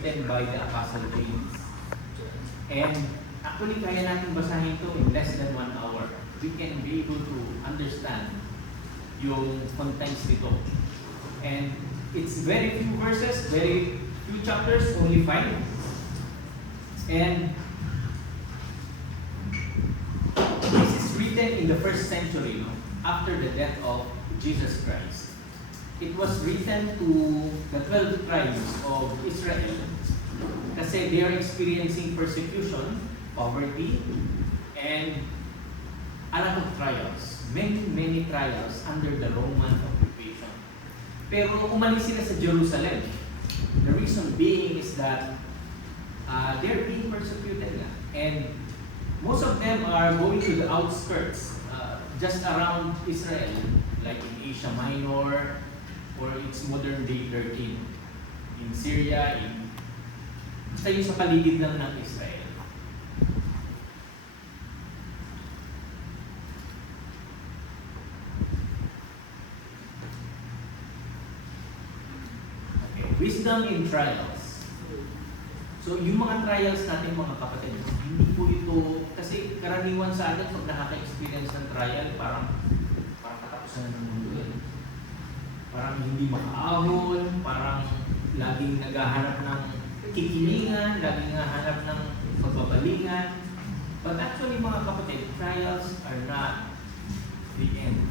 written by the Apostle James. And actually, kaya natin basahin ito in less than 1 hour. We can be able to understand yung contents nito. And it's very few verses, very few chapters, only 5. And this is written in the 1st century, no? After the death of Jesus Christ. It was written to the 12 tribes of Israel kasi they are experiencing persecution, poverty, and a lot of trials. Many trials under the Roman occupation. Pero umalis sila sa Jerusalem. The reason being is that they're being persecuted na. And most of them are going to the outskirts, just around Israel, like in Asia Minor, or its modern day Turkey, in Syria, basta yung sa paligid lang ng Israel. Okay, wisdom in trials. So yung mga trials natin mga kapatid, hindi po ito, kasi karaniwan sa atin pag nakaka-experience ng trial, parang katapusan na ng mundo yan. Parang hindi makaahon, parang laging naghahanap ng kikilingan, laging naghahanap ng pagbabalingan. But actually mga kapatid, trials are not the end.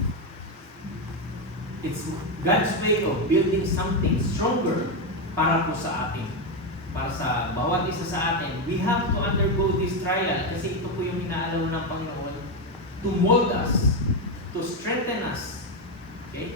It's God's way of building something stronger para po sa atin. Para sa bawat isa sa atin. We have to undergo this trial kasi ito po yung inaalaw ng Panginoon to mold us, to strengthen us. Okay?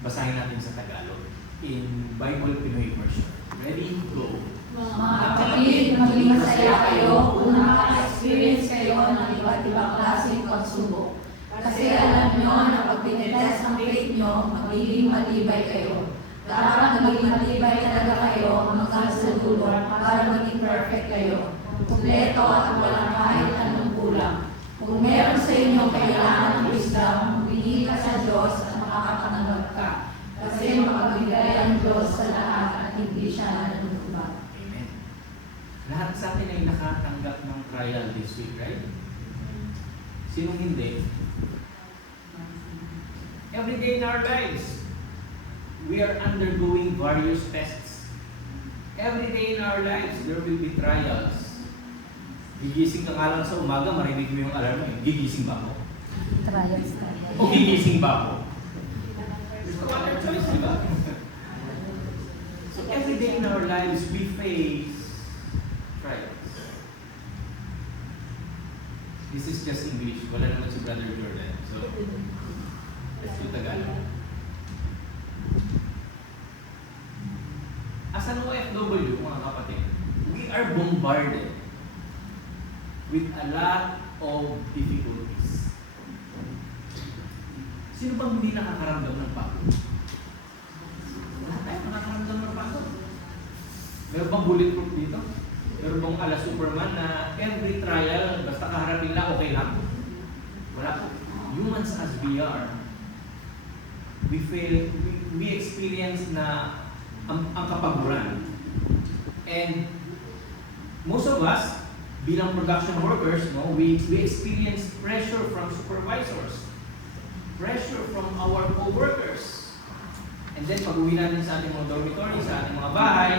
Basahin natin sa Tagalog in Bible Pinoy version. Ready? Go. Mga kapatid, maging masaya kayo kung nakaka-experience kayo ng iba't ibang klaseng pagsubok. Kasi alam nyo na pag tinetest ang faith nyo, magiging matibay kayo. Dapat maging matibay talaga kayo hanggang sa dulo para maging perfect kayo. Kumpleto at walang kahit anong kulang. Kung meron sa inyo kailangan ng wisdom, humingi ka sa Diyos at makakatanggap ka. Kasi makabigay ang Diyos sa lahat at hindi siya nanunubag. Amen. Lahat sa atin ay nakatanggap ng trial this week, right? Sinong hindi? Every day in our lives, we are undergoing various tests. Every day in our lives, there will be trials. Gigising ka nga lang sa umaga, marinig mo yung alarm mo, gigising ba ako? Trials. O gigising ba ako? There's no other choice, di ba? So every day in our lives, we face trials. This is just English. Wala naman si Brother Jordan. So, let's do Tagalog. As an OFW, mga kapatid, we are bombarded with a lot of difficulties. Sino bang hindi nakakaramdam ng pagod? Lahat tayo nakakaramdam ng pagod. Meron bang bulletproof dito? Meron bang ala Superman na every trial, basta kaharapin lang, okay lang? Wala po. Humans as we are, we experience na ang kapaguran. And most of us, bilang production workers, no, we experience pressure from supervisors, pressure from our co-workers. And then pag uwi natin sa ating mga dormitory, sa ating mga bahay,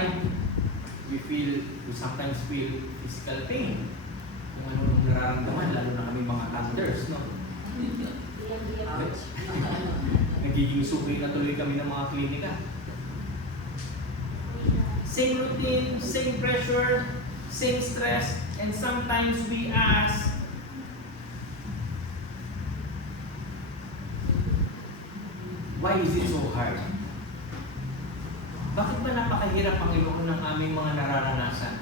we sometimes feel physical pain. Kung ano nung nararamdaman, lalo na kami mga thunders, no? Nagiging suki na tuloy kami ng mga klinika. Same routine, same pressure, same stress, and sometimes we ask, why is it so hard? Bakit ba napakahirap ang Panginoon ng aming mga nararanasan?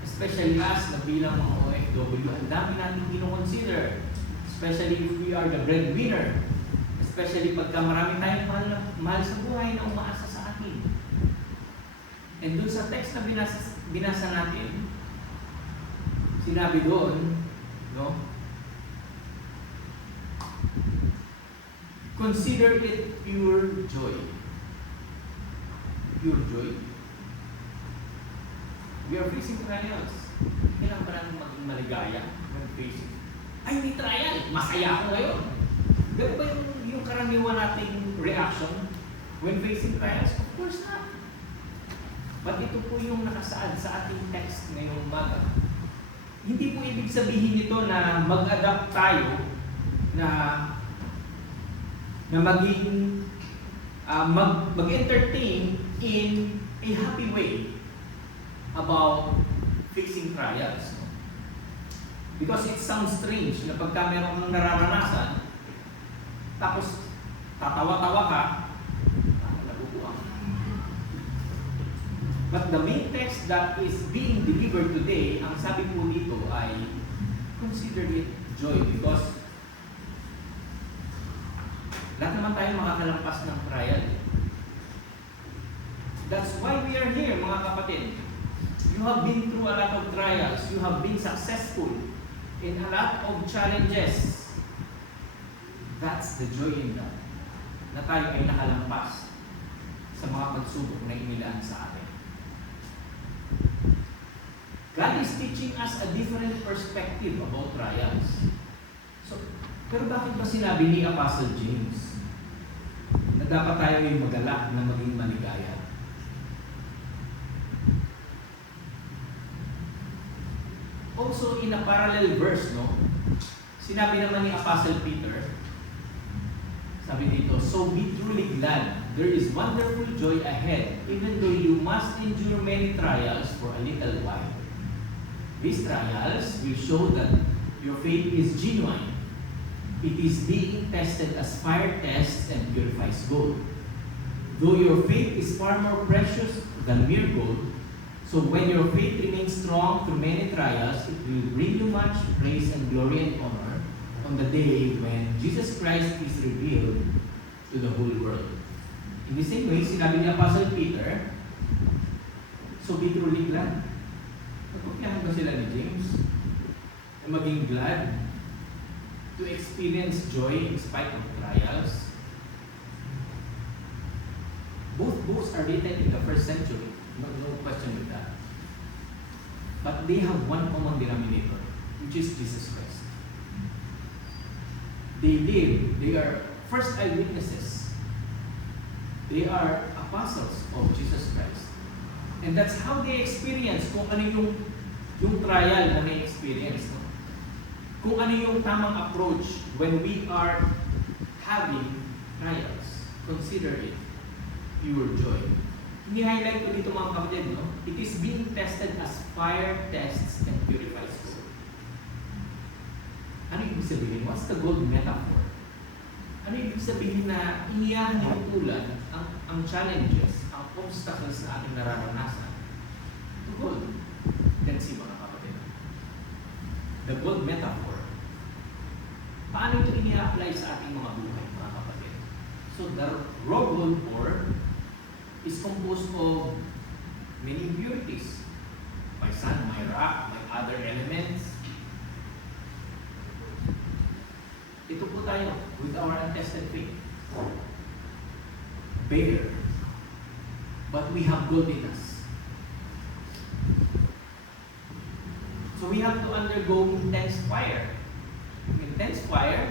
Especially us na bilang mga OFW, ang dami natin kino-consider. Especially if we are the breadwinner. Especially pagka marami tayong mahal sa buhay na umaasa sa atin. And dun sa text na binasa natin, sinabi doon, no? Consider it pure joy. pure joy? We are facing trials. Kailangan ba natin maging maligaya when facing? Ay, may trial! Masaya ako ngayon! Ganun ba yung karaniwan nating reaction when facing trials? Of course not. But ito po yung nakasaad sa ating text ngayong umaga. Hindi po ibig sabihin nito na mag-adapt tayo na maging mag-entertain in a happy way about facing trials. No? Because it sounds strange na pagka meron kang nararanasan, tapos tatawa-tawa ka, nabubuang. But the main text that is being delivered today, ang sabi po dito ay consider it joy because lahat naman tayo makakalampas ng trial. That's why we are here, mga kapatid. You have been through a lot of trials. You have been successful in a lot of challenges. That's the joy in that. Na tayo ay nakalampas sa mga pagsubok na inilaan sa atin. God is teaching us a different perspective about trials. So, pero bakit ba sinabi ni Apostle James na dapat tayo ay magalak na maging maligaya? Also, in a parallel verse, no, sinabi naman ni Apostle Peter, sabi dito, so be truly glad. There is wonderful joy ahead, even though you must endure many trials for a little while. These trials will show that your faith is genuine. It is being tested as fire tests and purifies gold. Though your faith is far more precious than mere gold, so when your faith remains strong through many trials, it will bring you much praise and glory and honor on the day when Jesus Christ is revealed to the whole world. In the same way, sinabi ni Apostle Peter, so be truly glad. Nagpapyahan ba sila ni James na maging glad to experience joy in spite of trials? Both books are written in the first century. No question with that. But they have one common denominator, which is Jesus Christ. They are first eyewitnesses. They are apostles of Jesus Christ. And that's how they experience kung ano yung trial na na-experience. No? Kung ano yung tamang approach when we are having trials. Consider it pure joy. Ini-highlight ko dito mga kapatid, no? It is being tested as fire tests and purifies gold. Ano ibig sabihin? What's the gold metaphor? Ano ibig sabihin na iniyahan ng tulan ang challenges, ang obstacles na ating nararanasan? The gold. Let's see mga kapatid. The gold metaphor. Paano ito ini-apply sa ating mga buhay, mga kapatid? So the raw gold ore is composed of many impurities. By sand, by rock, by other elements. Ito po tayo with our untested faith. Bare. But we have gold in us. So we have to undergo intense fire. Intense fire,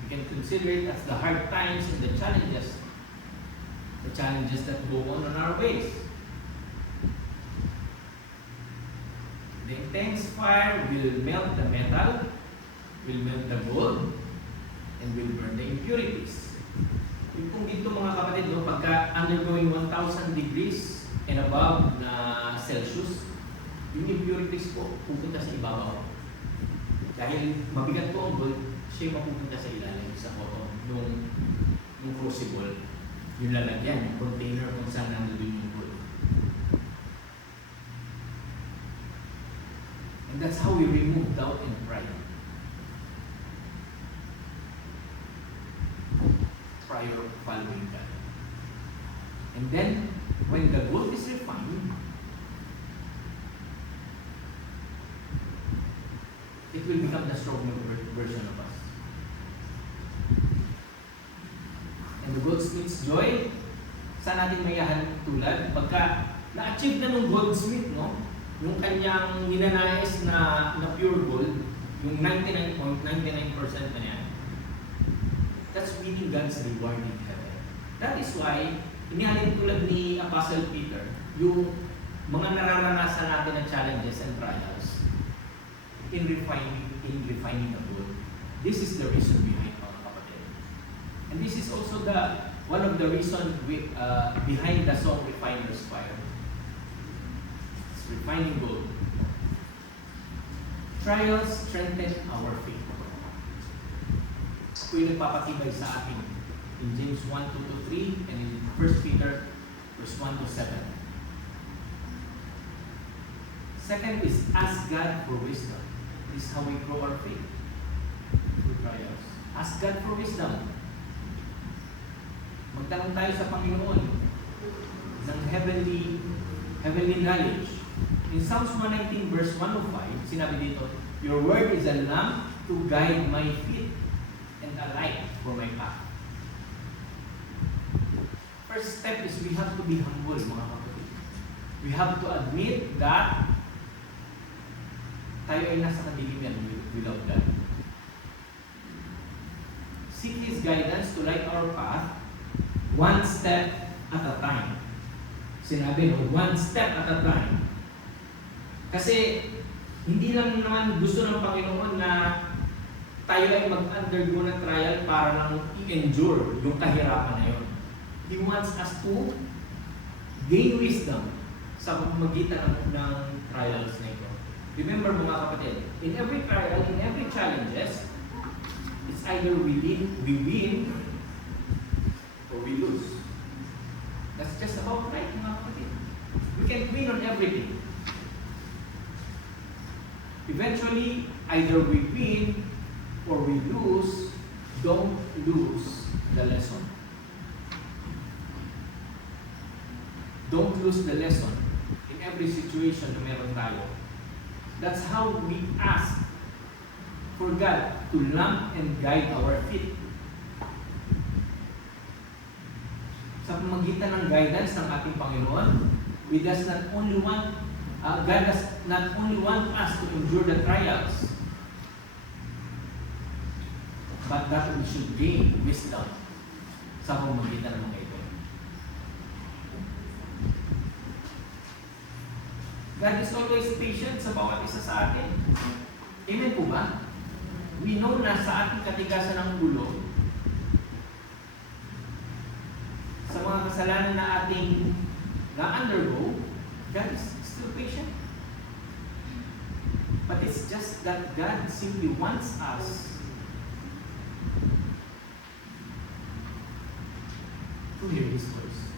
we can consider it as the hard times and the challenges that go on our ways. The intense fire will melt the metal, will melt the gold, and will burn the impurities. Yung kung dito mga kapatid, no, pagka undergoing 1,000 degrees and above na Celsius, yung impurities po pupunta sa ibabaw. Dahil mabigat po ang gold, siya mapupunta sa ilalim sa bottom nung crucible. Yung lalagyan, yung container kung saan nandun yung gold. And that's how we remove doubt and pride. Prior following God. And then, when the gold is refined, it will become the stronger version of us. And the goldsmith's joy Saan natin mayahan tulad? Pagka na-achieve na ng goldsmith, no? Yung kanyang ninanais na pure gold, yung 99.99% na yan, that's really God's reward in heaven. That is why, inihalin tulad ni Apostle Peter, yung mga nararanasan natin na challenges and trials in refining the gold. This is the reason behind, mga kapatid. And this is also one of the reasons behind the song Refiner's Fire. It's refining gold. Trials strengthen our faith. Ito yung nagpapatibay sa atin in James 1:2-3 and in 1 Peter verse 1-7. Second is ask God for wisdom. This is how we grow our faith through trials. Ask God for wisdom. Magtanong tayo sa Panginoon ng heavenly knowledge. In Psalms 119 verse 105, sinabi dito, your word is a lamp to guide my feet and a light for my path. First step is we have to be humble, mga kapatid. We have to admit that tayo ay nasa kadiliman without God. Seek His guidance to light our path one step at a time. Sinabi no, one step at a time. Kasi hindi lang naman gusto ng Panginoon na tayo ay mag-undergo ng trial para lang i-endure yung kahirapan na yun. He wants us to gain wisdom sa pamamagitan ng trials na ito. Remember mga kapatid, in every trial, in every challenges, it's either we win or we lose. That's just about right, mga kapatid. We can win on everything. Eventually, either we win or we lose. Don't lose the lesson. Don't lose the lesson in every situation na meron tayo. That's how we ask for God to lamp and guide our feet. Sa pamagitan ng guidance ng ating Panginoon, God does not only want us to endure the trials, but that we should gain wisdom sa pamagitan ng mga ito. God is always patient sa bawat isa sa atin. Amen po ba? We know na sa ating katigasan ng ulo, sa mga kasalanan na ating na-undergo, God is still patient. But it's just that God simply wants us to hear His voice.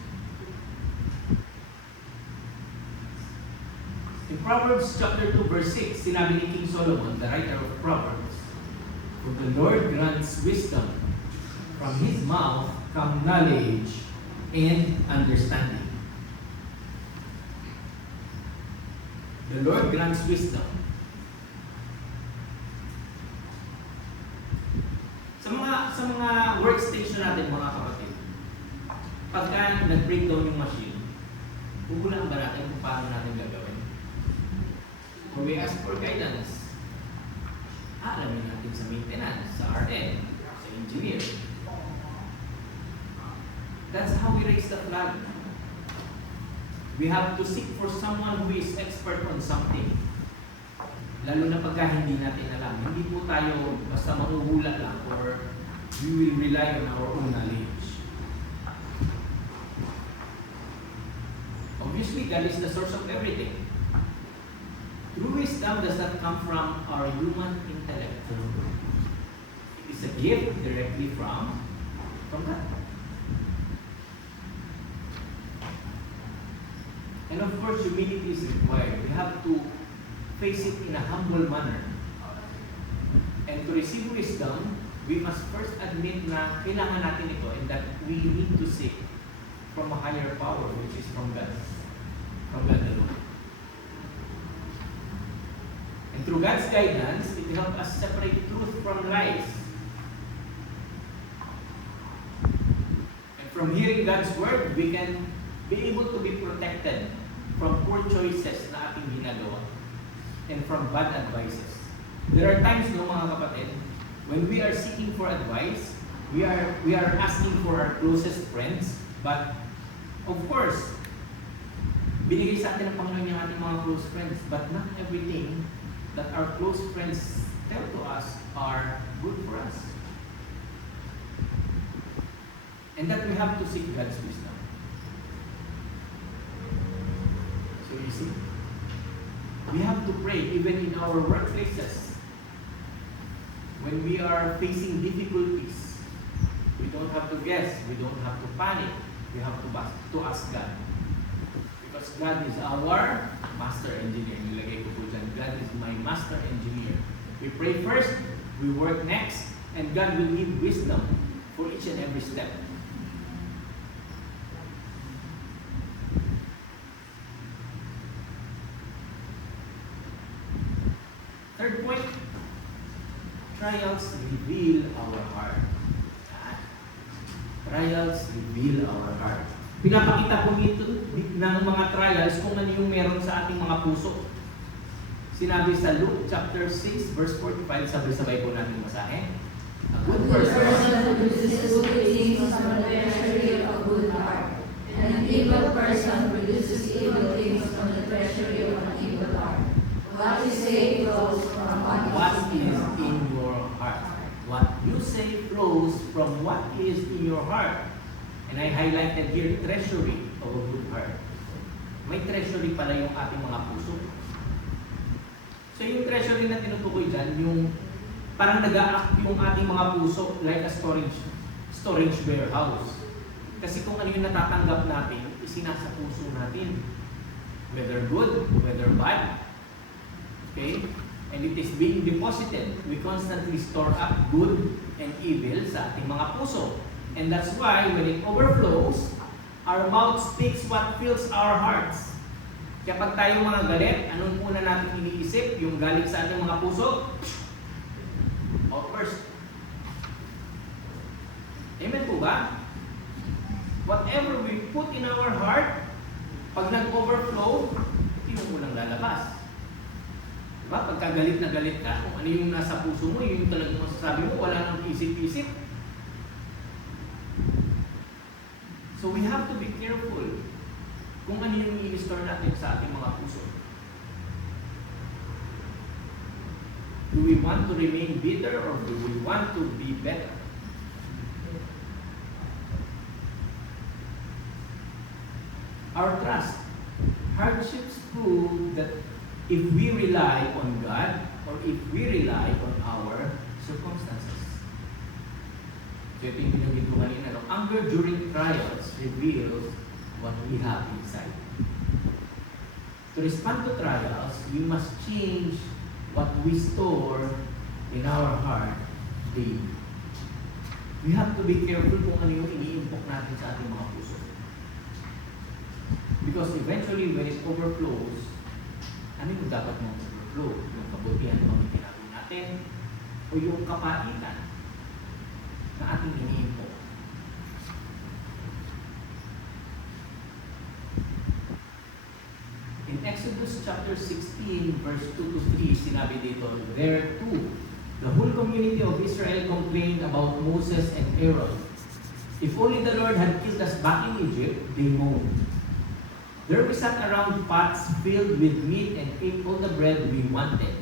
In Proverbs chapter 2 verse 6, sinabi ni King Solomon, the writer of Proverbs, for the Lord grants wisdom, from His mouth come knowledge and understanding. The Lord grants wisdom. Sa mga workstation natin, mga kapatid, pagka nag-breakdown yung machine, huhulaan ba natin kung paano natin gagawin? Or we ask for guidance. Alamin natin sa maintenance, sa RN, sa engineer. That's how we raise the flag. We have to seek for someone who is expert on something. Lalo na pagka hindi natin alam. Hindi po tayo basta mahuhula lang or we will rely on our own knowledge. Obviously, God is the source of everything. True wisdom does not come from our human intellect. It is a gift directly from God. And of course, humility is required. We have to face it in a humble manner. And to receive wisdom, we must first admit na kailangan natin ito and that we need to seek from a higher power, which is from God. From God alone. And through God's guidance, it helps us separate truth from lies. And From hearing God's word, we can be able to be protected from poor choices na ating ginagawa and from bad advices. There are times, no mga kapatid, when we are seeking for advice, we are asking for our closest friends, but of course, binigay sa atin ng Panginoon yung ating mga close friends, but not everything that our close friends tell to us are good for us. And that we have to seek God's wisdom. So you see, we have to pray even in our workplaces. When we are facing difficulties, we don't have to guess, we don't have to panic, we have to ask God. Because God is our master engineer. Nilagay ko po dyan, God is my master engineer. We pray first, we work next, and God will give wisdom for each and every step. Third point, trials reveal our heart. Trials reveal our heart. Pinapakita po nito ng mga trials kung ano yung meron sa ating mga puso. Sinabi sa Luke chapter 6 verse 45, sabay-sabay po natin masahe. A good person produces good things from the treasury of a good heart, and an evil person produces evil things from the treasury of an evil heart. What you say flows from what is in your heart. What you say flows from what is in your heart. And I highlighted here, treasury of a good heart. May treasury pala yung ating mga puso. So yung treasury na tinutukoy dyan, yung parang nag-a-act yung ating mga puso like a storage warehouse. Kasi kung ano yung natatanggap natin, isinasa puso natin. Whether good, whether bad. Okay? And it is being deposited. We constantly store up good and evil sa ating mga puso. And that's why when it overflows, our mouth speaks what fills our hearts. Kaya pag tayo mga galit, anong una natin iniisip? Yung galit sa ating mga puso? Outburst. Amen po ba? Whatever we put in our heart, pag nag-overflow, ito yung unang lalabas. Diba? Pagka galit na galit ka, kung ano yung nasa puso mo, yun yung talagang masasabi mo, wala nang isip-isip. So we have to be careful kung ano yung i-store natin sa ating mga puso. Do we want to remain bitter or do we want to be better? Our trust. Hardships prove that if we rely on God or if we rely on our circumstances. So ito yung binanggit ko kanina. No? Anger during trials reveals what we have inside. To respond to trials, we must change what we store in our heart daily. We have to be careful kung ano yung iniimpok natin sa ating mga puso. Because eventually, when it overflows, ano yung dapat mong overflow? Yung kabutihan bang itinabi natin? O yung kapaitan na ating iniimpok? In Exodus chapter 16, verse 2 to 3, sinabi dito, there too, the whole community of Israel complained about Moses and Aaron. If only the Lord had killed us back in Egypt, they moaned. There we sat around pots filled with meat and ate all the bread we wanted.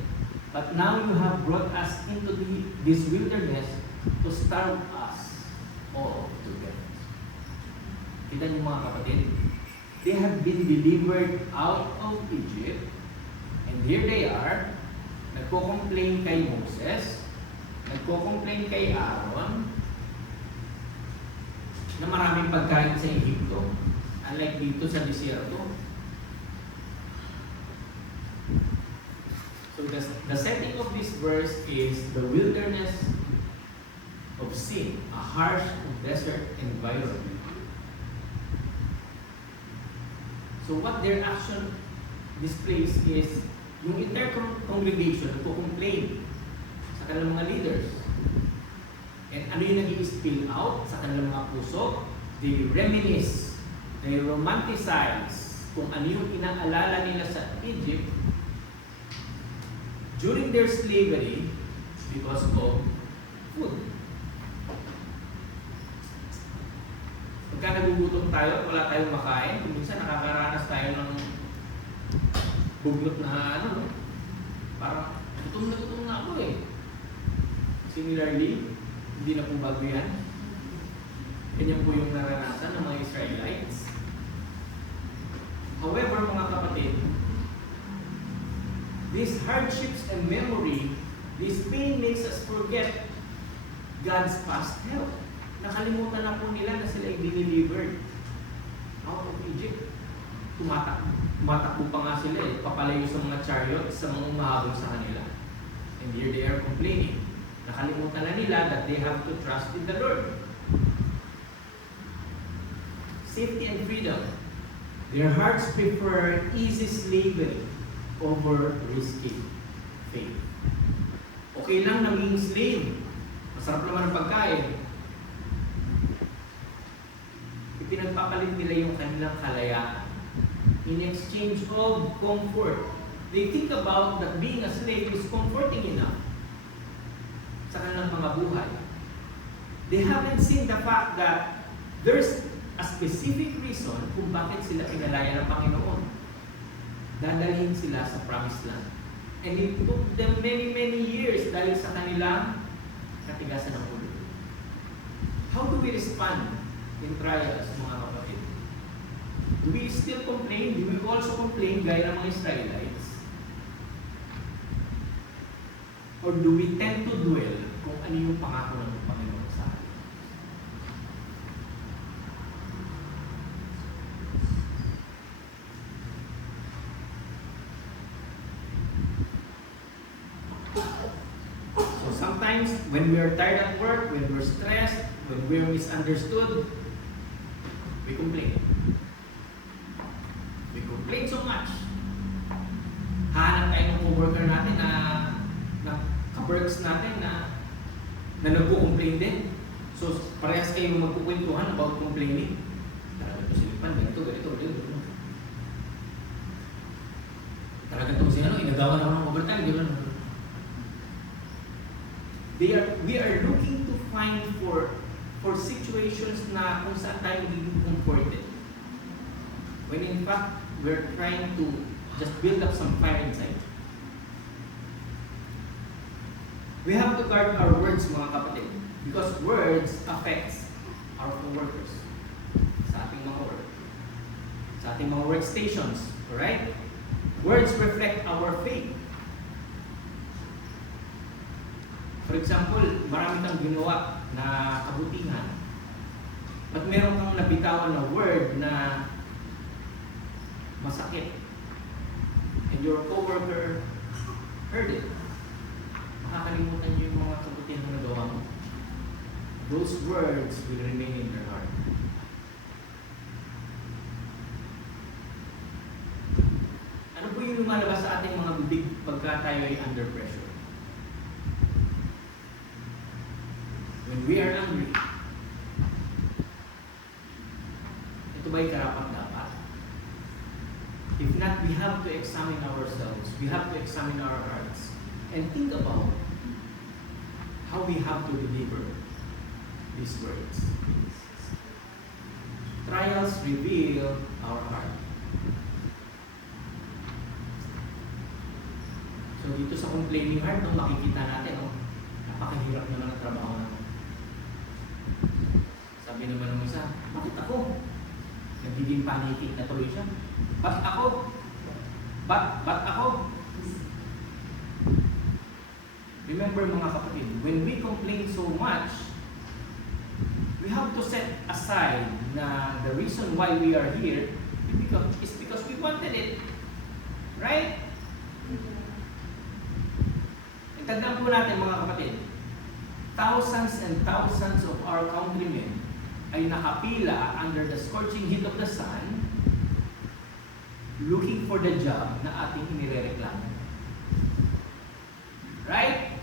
But now you have brought us into this wilderness to starve us all to death. Kita niyo mga kapatid, they have been delivered out of Egypt, and here they are, nagko-complain kay Moses, nagko-complain kay Aaron, na maraming pagkain sa Egypto, unlike dito sa desierto. So the setting of this verse is the wilderness of sin, a harsh desert environment. So what their action displays is yung entire congregation nagko-complain sa kanilang mga leaders. And ano yung nag-i-spill out sa kanilang mga puso? they reminisce, they romanticize kung ano yung inaalala nila sa Egypt during their slavery because of food. Pagka nagugutom tayo at wala tayong makain, minsan nakakaranas tayo ng bugnot na ano, parang gutom na ako eh. Similarly, hindi na po bago yan. Ganyan po yung naranasan ng mga Israelites. However, mga kapatid, these hardships and memory, this pain makes us forget God's past help. Nakalimutan na po nila na sila ay dinelivered out of Egypt. Tumatakbo pa nga sila eh, papalayo sa mga chariot, sa mga umahabol sa kanila. And here they are complaining. Nakalimutan na nila that they have to trust in the Lord. Safety and freedom. Their hearts prefer easy slavery over risky faith. Okay lang na maging slave. Masarap naman ang pagkain. Ipinagpapalit nila yung kanilang kalayaan in exchange of comfort. They think about that being a slave is comforting enough sa kanilang mga buhay. They haven't seen the fact that there's a specific reason kung bakit sila pinalaya ng Panginoon. Dadalhin sila sa promised land. And it took them many years dahil sa kanilang katigasan ng ulo. How do we respond in trials, mga kapatid? Do we still complain? Do we also complain gaya ng mga Israelites? Or do we tend to dwell kung ano yung pangako ng Panginoon sa atin? So sometimes when we are tired at work, when we're stressed, when we're misunderstood, we complain. We complain so much. Hanap tayo ng co-worker natin na ka-works natin na nagko-complain din. So parehas kayong magkukwentuhan about complaining. Talaga ito silipan, ganito. Talaga ito kasi inagawan ako ng overtime, gano'n. We are looking to find for situations na kung saan tayo magiging comforted. When in fact, we're trying to just build up some fire inside. We have to guard our words, mga kapatid, because words affects our co-workers sa ating mga work, sa ating mga workstations, alright? Words reflect our faith. For example, marami kang ginawa na kabutihan, at meron kang nabitawan na word na masakit, and your co-worker heard it. Makakalimutan niyo yung mga kabutihan na nagawa mo. Those words will remain in their heart. Ano po yung lumalabas sa ating mga bibig pagka tayo ay under pressure? When we are angry, ito ba'y karapat-dapat? If not, we have to examine ourselves. We have to examine our hearts and think about how we have to deliver these words. Trials reveal our heart. So dito sa complaining heart, makikita natin, napakahirap naman ang trabaho naman. Sabi naman ng isa, bakit ako? Nagiging panicky na tuloy siya. Ba't ako? Ba't ako? Remember mga kapatid, when we complain so much, we have to set aside na the reason why we are here is because we wanted it. Right? Tandaan po natin mga kapatid, thousands and thousands of our countrymen ay nakapila under the scorching heat of the sun looking for the job na ating inirereklamo. Right?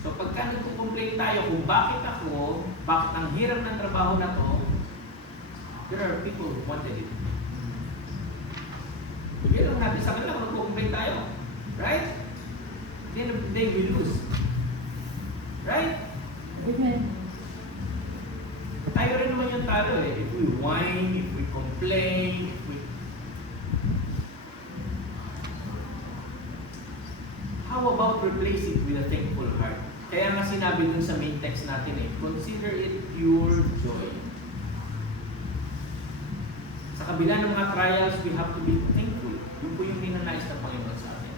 So pagka nagko-complain tayo kung bakit ako, bakit ang hirap ng trabaho na to, there are people who wanted it. Bigyan lang natin sa kanila, mag-complain tayo. Right? At the end of the day, we lose. Right? Amen. Tayo rin naman yung talo eh. If we whine, if we complain, if we... How about replace it with a thankful heart? Kaya nga sinabi dun sa main text natin eh, consider it pure joy. Sa kabila ng mga trials, we have to be thankful. Yun po yung ninanais ng Panginoon sa atin.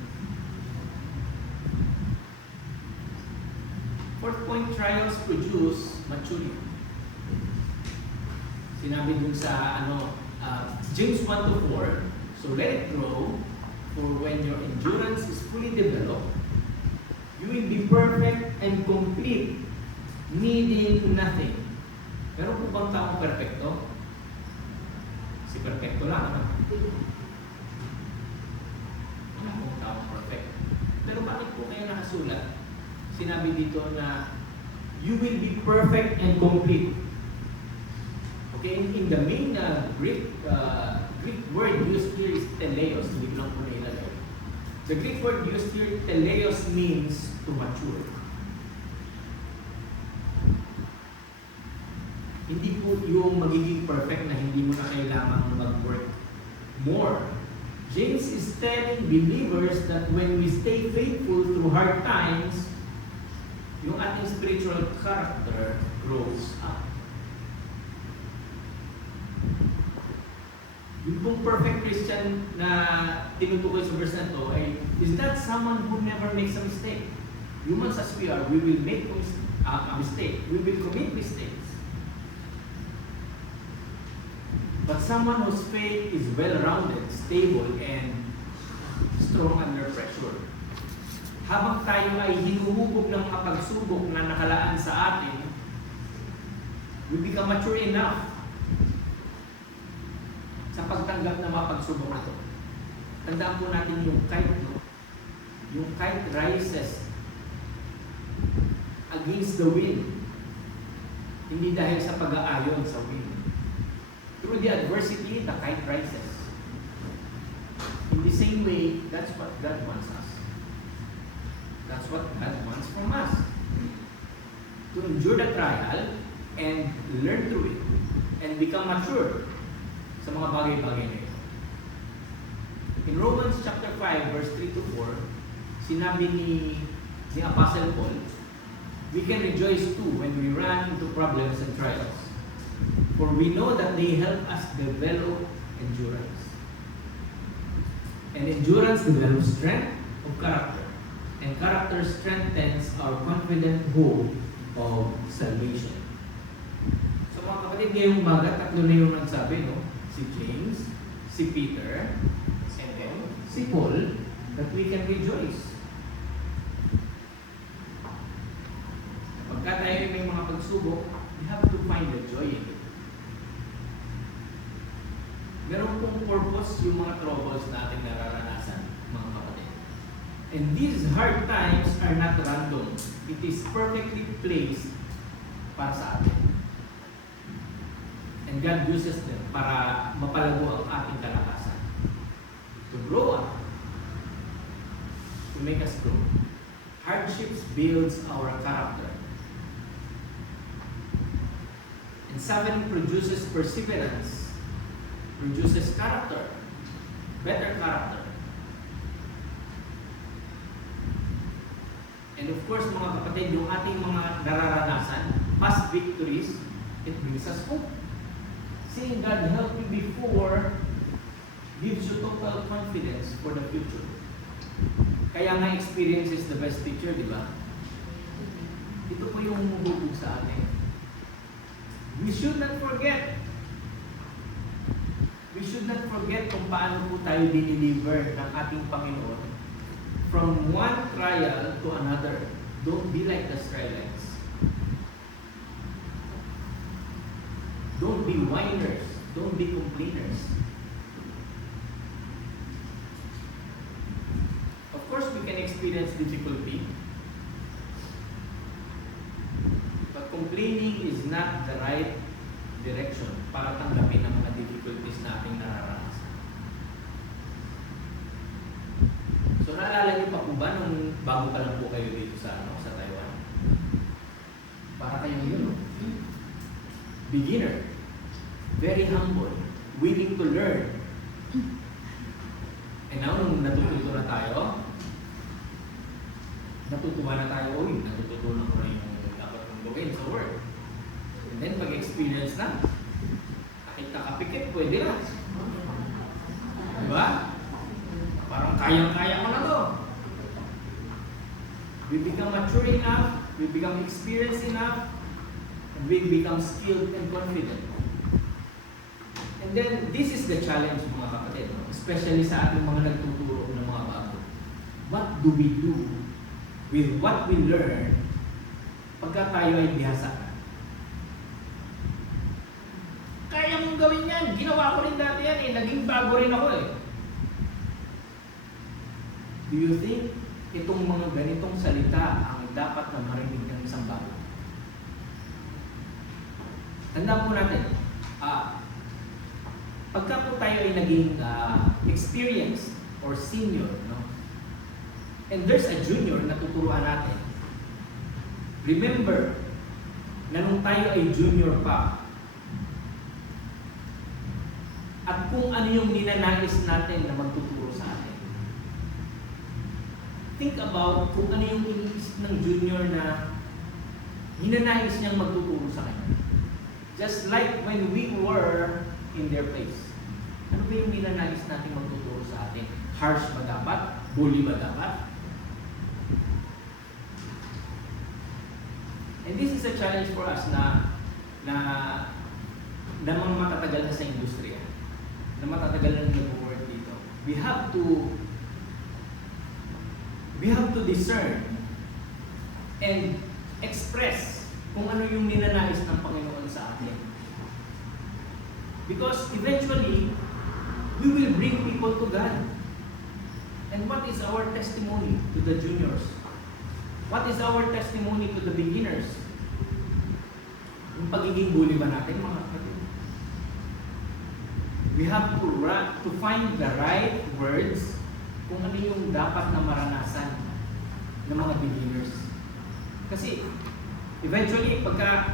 Fourth point, trials produce maturity. Sinabi dun sa James 1-4, so let it grow, for when your endurance is fully developed, you will be perfect and complete, needing nothing. Meron po bang taong perfecto? Si perfecto lang, ano? Wala pong taong perfect. Pero bakit po kayo nakasulat? Sinabi dito na you will be perfect and complete. Okay, in the main Greek word used here is teleos. Hindi ko lang po nailagay. The Greek word used here, teleos, means to mature. Hindi po yung magiging perfect na hindi mo na kailangan mag-work more. James is telling believers that when we stay faithful through hard times, yung ating spiritual character grows up. Yung pong perfect Christian na tinutukoy sa verse na to ay, is that someone who never makes a mistake? Humans as we are, we will make a mistake. We will commit mistakes. But someone whose faith is well-rounded, stable, and strong under pressure. Habang tayo ay hinuhubog ng mga pagsubok na nakalaan sa atin, we become mature enough sa pagtanggap ng mga pagsubok na ito. Tandaan po natin yung kite, no? Yung kite rises against the wind. Hindi dahil sa pag-aayon sa wind. Through the adversity, the kite rises. In the same way, that's what God wants us. That's what God wants from us. To endure the trial and learn through it and become mature sa mga bagay-bagay na ito. In Romans chapter 5, verse 3-4, sinabi ni Apostle Paul, we can rejoice too when we run into problems and trials. For we know that they help us develop endurance. And endurance develops strength of character. And character strengthens our confident hope of salvation. So mga kapatid, ngayong umaga, tatlo na yung nagsabi, no? Si James, si Peter, and then si Paul, that we can rejoice. Pagka tayo may mga pagsubok, we have to find the joy in it. Meron pong purpose yung mga troubles natin nararanasan, mga kapatid. And these hard times are not random. It is perfectly placed para sa atin. And God uses them para mapalago ang ating kalakasan. To grow up. To make us grow. Hardships builds our character. And 7 produces perseverance. Produces character. Better character. And of course, mga kapatid, yung ating mga nararanasan, past victories, it brings us hope. Seeing God help you before gives you total confidence for the future. Kaya nga experience is the best teacher, di ba? Ito po yung humuhubog sa atin. We should not forget. We should not forget kung paano po tayo diniliver ng ating Panginoon from one trial to another. Don't be like the Israelites. Don't be whiners. Don't be complainers. Of course, we can experience difficulty. But complaining is not the right direction para tanggapin ang mga difficulties na ating nararanasan. So naalala niyo pa po ba nung bago pa lang po kayo dito sa Taiwan? Para kayong yun, no? Beginner, very humble, willing to learn. And now, nung natututo na tayo, natutuwa na tayo, natututunan ko na yung dapat kong gawin sa work. And then, pag-experience na, kahit nakapikit, pwede na. Diba? Parang kayang-kaya ko na to. We become mature enough, we become experienced enough, and we become skilled and confident. And then, this is the challenge mga kapatid, especially sa ating mga nagtuturo ng mga bago. What do we do with what we learn pagka tayo ay bihasa na? Kaya mong gawin yan. Ginawa ko rin dati yan eh. Naging bago rin ako eh. Do you think itong mga ganitong salita ang dapat na marinig ng isang bago? Tandaan po natin, pagka po tayo ay naging experienced or senior, no? And there's a junior na tuturuan natin, remember na nung tayo ay junior pa, at kung ano yung ninanais natin na magtuturo sa atin. Think about kung ano yung iniisip ng junior na ninanais niyang magtuturo sa kanya. Just like when we were in their place. Ano ba yung ninanais natin magtuturo sa atin? Harsh ba dapat? Bully ba dapat? And this is a challenge for us na mga matatagal na sa industriya, na matatagal na nag-work dito. We have to discern and express kung ano yung ninanais ng Panginoon sa atin. Because eventually, we will bring people to God. And what is our testimony to the juniors? What is our testimony to the beginners? Yung pagiging bully ba natin, mga kapatid? We have to find the right words kung ano yung dapat na maranasan ng mga beginners. Kasi, eventually, pagka,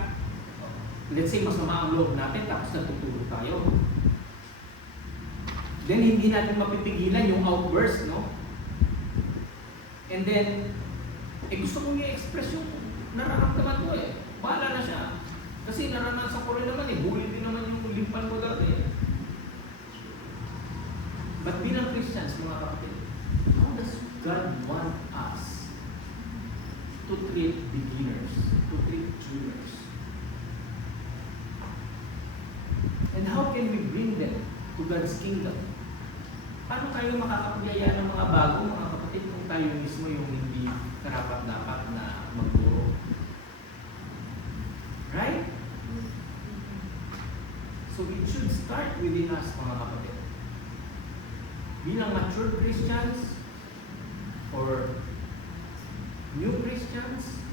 let's say, masama ang loob natin, tapos natutulog tayo, then hindi natin mapipigilan yung outburst, no? And then, gusto kong i-express yung nararamdaman ko eh. Bahala na siya. Kasi naranasan ko rin naman eh. Bully din naman yung limpan mo dati eh. But bilang Christians, mga kapatid, how does God want us to treat beginners, to treat juniors? And how can we bring them to God's kingdom? Paano tayo makakapagyaya ng mga bago, mga kapatid, kung tayo mismo yung hindi karapat-dapat na magturo? Right? So it should start within us, mga kapatid. Bilang mature Christians or new Christians,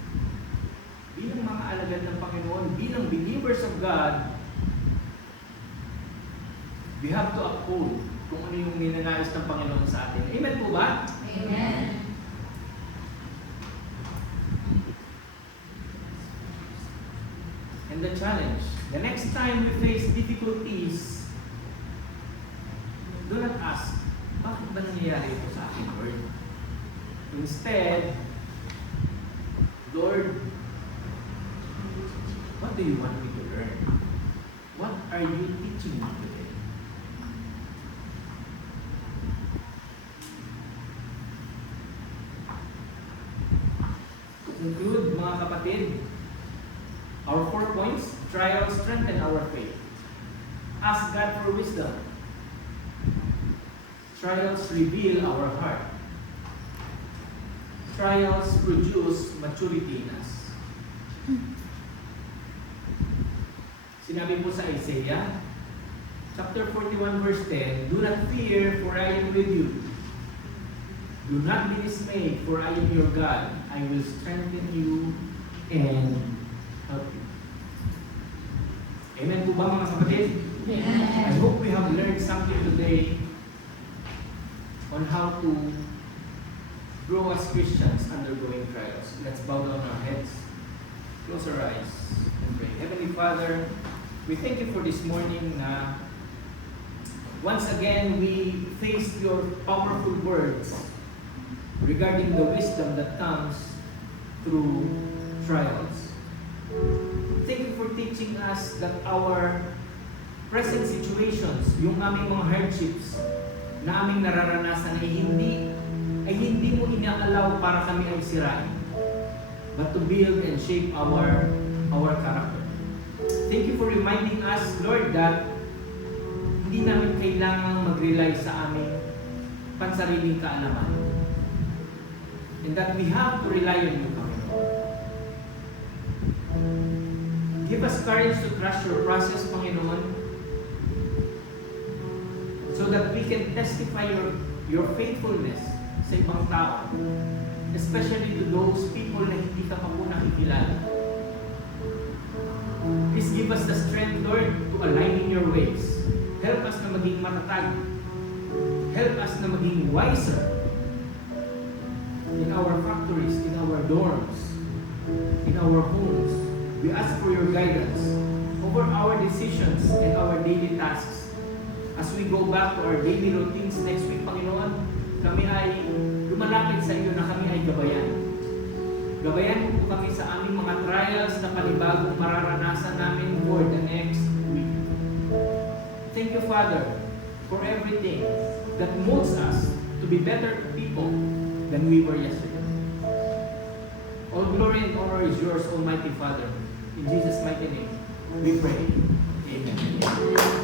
bilang mga alagad ng Panginoon, bilang believers of God, we have to uphold kung ano yung ninanais ng Panginoon sa atin. Amen po ba? Amen. And the challenge, the next time we face difficulties, do not ask, bakit ba nangyayari ito sa akin, Lord? Instead, Lord, what do you want me to learn? What are you teaching me today? To conclude, mga kapatid, our 4 points: trials strengthen our faith. Ask God for wisdom. Trials reveal our heart. Trials produce maturity in us. Sinabi po sa Isaiah, chapter 41, verse 10, do not fear, for I am with you. Do not be dismayed, for I am your God. I will strengthen you and help you. Amen po ba mga kapatid? I hope we have learned something today on how to grow as Christians undergoing trials. Let's bow down our heads, close our eyes, and pray. Heavenly Father, we thank you for this morning na once again we faced your powerful words regarding the wisdom that comes through trials. Thank you for teaching us that our present situations, yung aming mga hardships na aming nararanasan ay hindi mo inaalaw para kami ay sirain, but to build and shape our character. Thank you for reminding us, Lord, that hindi namin kailangang mag-rely sa aming pansariling kaalaman, and that we have to rely on you, Panginoon. Give us courage to trust your process, Panginoon, so that we can testify your faithfulness sa ibang tao, especially to those people na hindi ka pa po nakikilala. Please give us the strength, Lord, to align in your ways. Help us na maging matatag. Help us na maging wiser in our factories, in our dorms, in our homes. We ask for your guidance over our decisions and our daily tasks. As we go back to our daily routines next week, Panginoon, kami ay lumalapit sa iyo na kami ay gabayan. Gabayan mo po kami sa aming mga trials na panibagong mararanasan namin for the next week. Thank you, Father, for everything that molds us to be better people than we were yesterday. All glory and honor is yours, Almighty Father. In Jesus' mighty name, we pray.